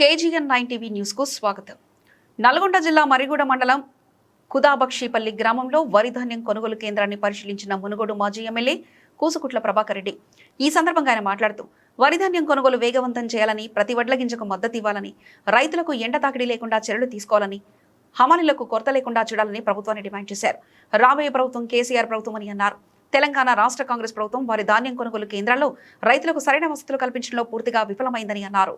KGN9 TV news కు స్వాగతం. నల్గొండ జిల్లా మరిగూడ మండలం కుదాబక్షిపల్లి గ్రామంలో వరి ధాన్యం కొనుగోలు కేంద్రాన్ని పరిశీలించిన మునుగోడు మాజీ ఎమ్మెల్యే కూసుకుట్ల ప్రభాకర్ రెడ్డి. ఈ సందర్భంగా ఆయన మాట్లాడుతూ వరి ధాన్యం కొనుగోలు వేగవంతం చేయాలని, ప్రతి వడ్ల గింజకు మద్దతు ఇవ్వాలని, రైతులకు ఎండ తాకిడి లేకుండా చర్యలు తీసుకోవాలని, హమాలీలకు కొరత లేకుండా చూడాలని ప్రభుత్వాన్ని డిమాండ్ చేశారు. రాబోయే ప్రభుత్వం కేసీఆర్ ప్రభుత్వం అని అన్నారు. తెలంగాణ రాష్ట్ర కాంగ్రెస్ ప్రభుత్వం వారి ధాన్యం కొనుగోలు కేంద్రాల్లో రైతులకు సరైన వసతులు కల్పించడంలో పూర్తిగా విఫలమైందని అన్నారు.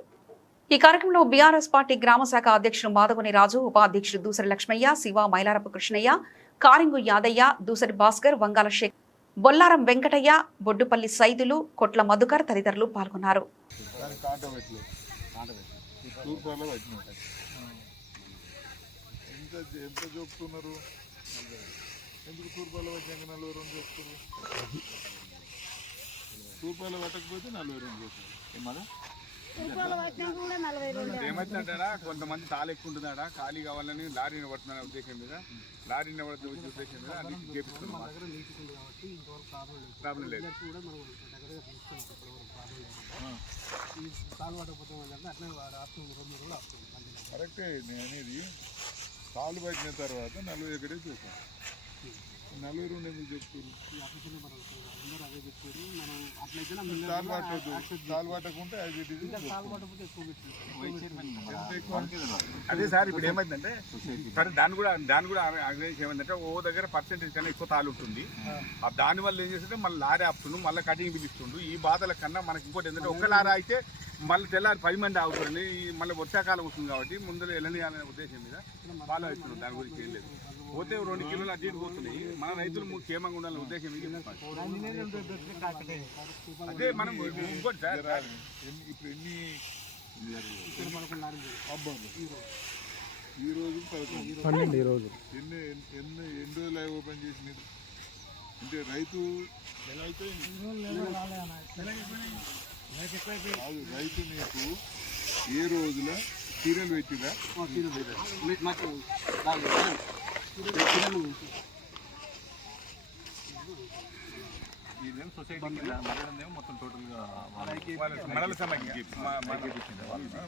ఈ కార్యక్రమంలో బీఆర్ఎస్ పార్టీ గ్రామ శాఖ అధ్యక్షుడు మాధవని రాజు, ఉపాధ్యక్షుడు దూసరి లక్ష్మయ్య, శివ, మైలారపు కృష్ణయ్య, కారింగు యాదయ్య, దూసరి భాస్కర్, వంగాల షేక్, బొల్లారం వెంకటయ్య, బొడ్డుపల్లి సైదులు, కొట్ల మధుకర్ తదితరులు పాల్గొన్నారు. ఏమైతుందంటారా, కొంతమంది తాళ ఎక్కువ ఉంటుందా, ఖాళీ కావాలని లారీని పడుతున్న ఉద్దేశం మీద, లారీని పడుతున్న ఉద్దేశం మీద అది చేపిస్తున్నాం. ప్రాబ్లం లేదు. కరెక్టే నేను అనేది. కాలు పట్టిన తర్వాత 40 ఎకరే చూసాం. 42 ఎందుకు చెప్తారు? అదే సార్, ఇప్పుడు ఏమైందంటే సరే దాన్ని కూడా ఆర్గనైజ్ ఏమైందంటే ఓ దగ్గర పర్సెంటేజ్ కన్నా ఎక్కువ తాలు ఉంటుంది. దాని వల్ల ఏం చేస్తుంటే మళ్ళీ లారీ ఆపుతుండు, మళ్ళీ కటింగ్ పిలుస్తుండు. ఈ బాధల కన్నా మనకి ఇంకోటి ఏంటంటే ఒక్క లారీ అయితే మళ్ళీ తెల్లారి 10 మంది ఆగుతారండి. మళ్ళీ వర్షాకాలం వస్తుంది కాబట్టి ముందర వెళ్ళని అనే ఉద్దేశం మీద ఫాలో అవుతున్నాం. దాని గురించి ఏం లేదు. పోతే 2 కిలోలు అడ్డు పోతున్నాయి. మన రైతులు క్షేమంగా ఉండాలనే ఉద్దేశం అదే. మనం ఇంకోటి సార్, ఇప్పుడు ఎన్ని ఈ రోజు 12 ఎన్ని రోజులు ఓపెన్ చేసినది అంటే రైతు రైతు నీకు ఏ రోజుల సీరియల్ పెట్టిరా?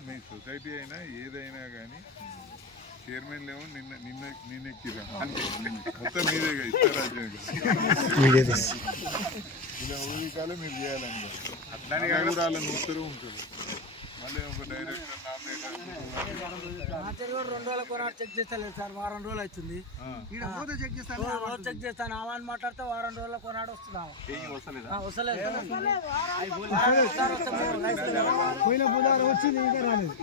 మీ సొసైటీ అయినా ఏదైనా కానీ చైర్మన్ లేవు నిన్నెక్కిరా మొత్తం మీదే ఇస్తారాజ్యం. ఇలా ఊరికాలే మీరు చేయాలని అట్లానే వాళ్ళని ఉత్తరు ఉంటారు. మళ్ళీ ఒక డైరెక్టర్ నామినేట్ 2 రోజుల కొనాడు చెక్ చేస్తలేదు సార్. వారం రోజులు అవుతుంది. చెక్ చేస్తాను ఆమెను మాట్లాడితే వారం రోజుల కొనాడు వస్తున్నాము. పోయిన బుధవారం వచ్చింది, ఇంకా రాలేదు.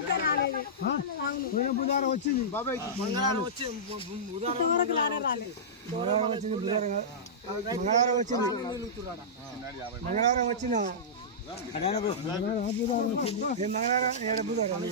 పోయిన బుధవారం వచ్చింది, మంగళవారం వచ్చింది, మంగళవారం వచ్చిందా? మంగళవారం 7 బుధవారం